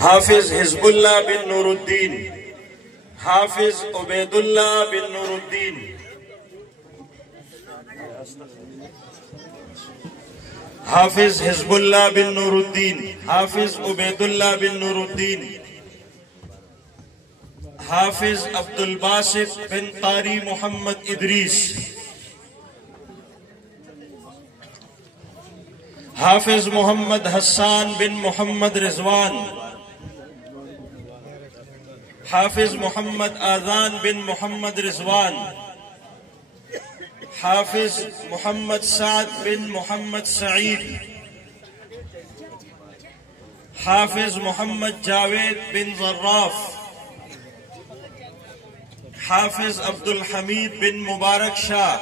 حافظ حزب اللہ بن نور الدین، حافظ عبید اللہ بن نور الدین، حافظ حزب اللہ بن نور الدین، حافظ عبید اللہ بن نور الدین، حافظ عبد الباسط بن قاری محمد ادریس، حافظ محمد حسان بن محمد رضوان، حافظ محمد آذان بن محمد رضوان، حافظ محمد سعد بن محمد سعید، حافظ محمد جاوید بن ظراف، حافظ عبد الحمید بن مبارک شاہ،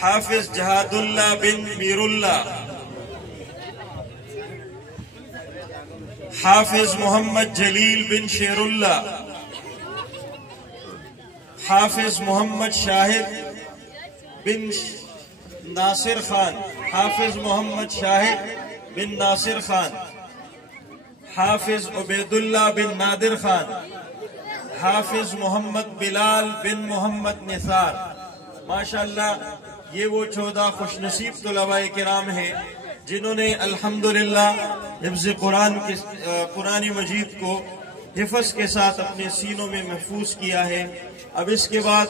حافظ جہاد اللہ بن میر اللہ، حافظ محمد جلیل بن شیر اللہ، حافظ محمد شاہد بن ناصر خان، حافظ محمد شاہد بن ناصر خان، حافظ عبید اللہ بن نادر خان، حافظ محمد بلال بن محمد نثار۔ ماشاءاللہ یہ وہ 14 خوش نصیب طلباء کرام ہیں جنہوں نے الحمدللہ حفظ قرآن مجید کو حفظ کے ساتھ اپنے سینوں میں محفوظ کیا ہے۔ اب اس کے بعد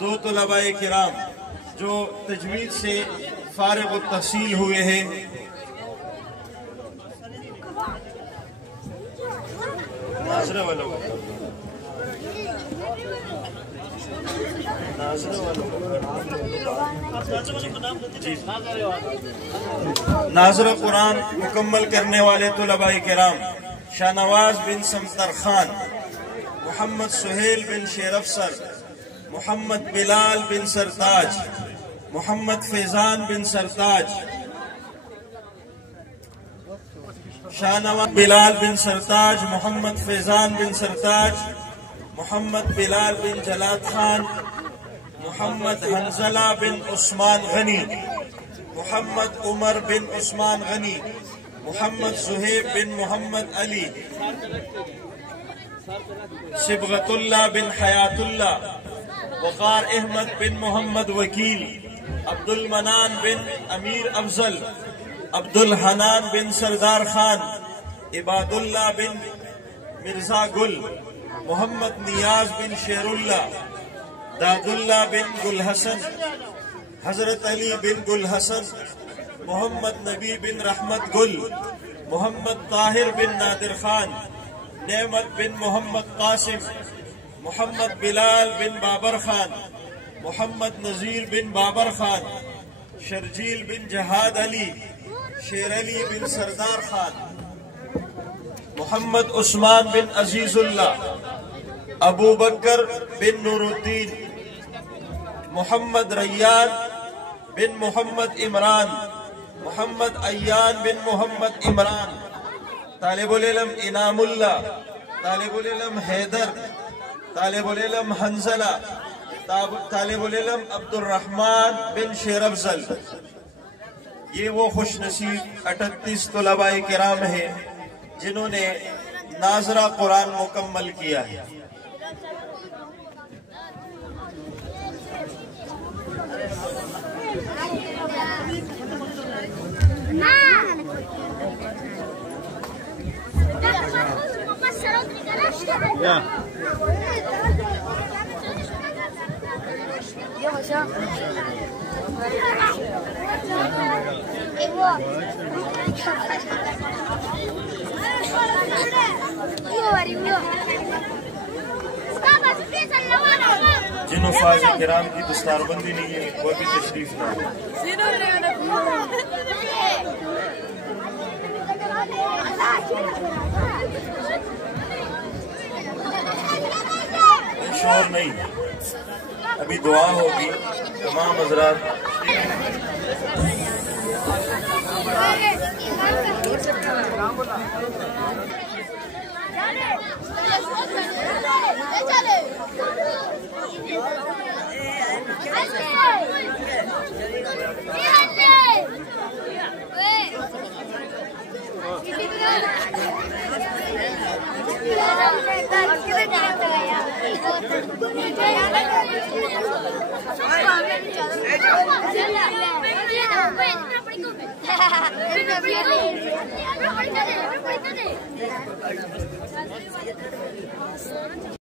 2 طلباء کرام جو تجوید سے فارغ التحصیل ہوئے ہیں، ناظر قرآن مکمل کرنے والے طلباء کرام شاہنواز بن سمتر خان، محمد سہیل بن شیر افسر، محمد بلال بن سرتاج، محمد فیضان بن سرتاج، شاہنواز بلال بن سرتاج، محمد فیضان بن سرتاج، محمد بلال بن جلاد خان، محمد حنزلہ بن عثمان غنی، محمد عمر بن عثمان غنی، محمد زہیب بن محمد علی، صبغت اللہ بن حیات اللہ، وقار احمد بن محمد وکیل، عبد المنان بن امیر افضل، عبد الحنان بن سردار خان، عباد اللہ بن مرزا گل، محمد نیاز بن شیر اللہ، داد اللہ بن گل حسن، حضرت علی بن گل حسن، محمد نبی بن رحمت گل، محمد طاہر بن نادر خان، نعمت بن محمد قاسم، محمد بلال بن بابر خان، محمد نذیر بن بابر خان، شرجیل بن جہاد علی، شیر علی بن سردار خان، محمد عثمان بن عزیز اللہ، ابو بکر بن نور الدین، محمد ریان بن محمد عمران، محمد ایان بن محمد عمران، طالب العلم انعام اللہ، طالب العلم حیدر، طالب العلم حنزلہ، طالب العلم عبد الرحمن بن شیر افضل۔ یہ وہ خوش نصیب 38 طلباء کرام ہیں جنہوں نے ناظرہ قرآن مکمل کیا ہے۔ جن حفاظ کرام کی دستار بندی نہیں ہے وہ بھی تشریف لائیں۔ شور نہیں، ابھی دعا ہوگی، تمام حضرات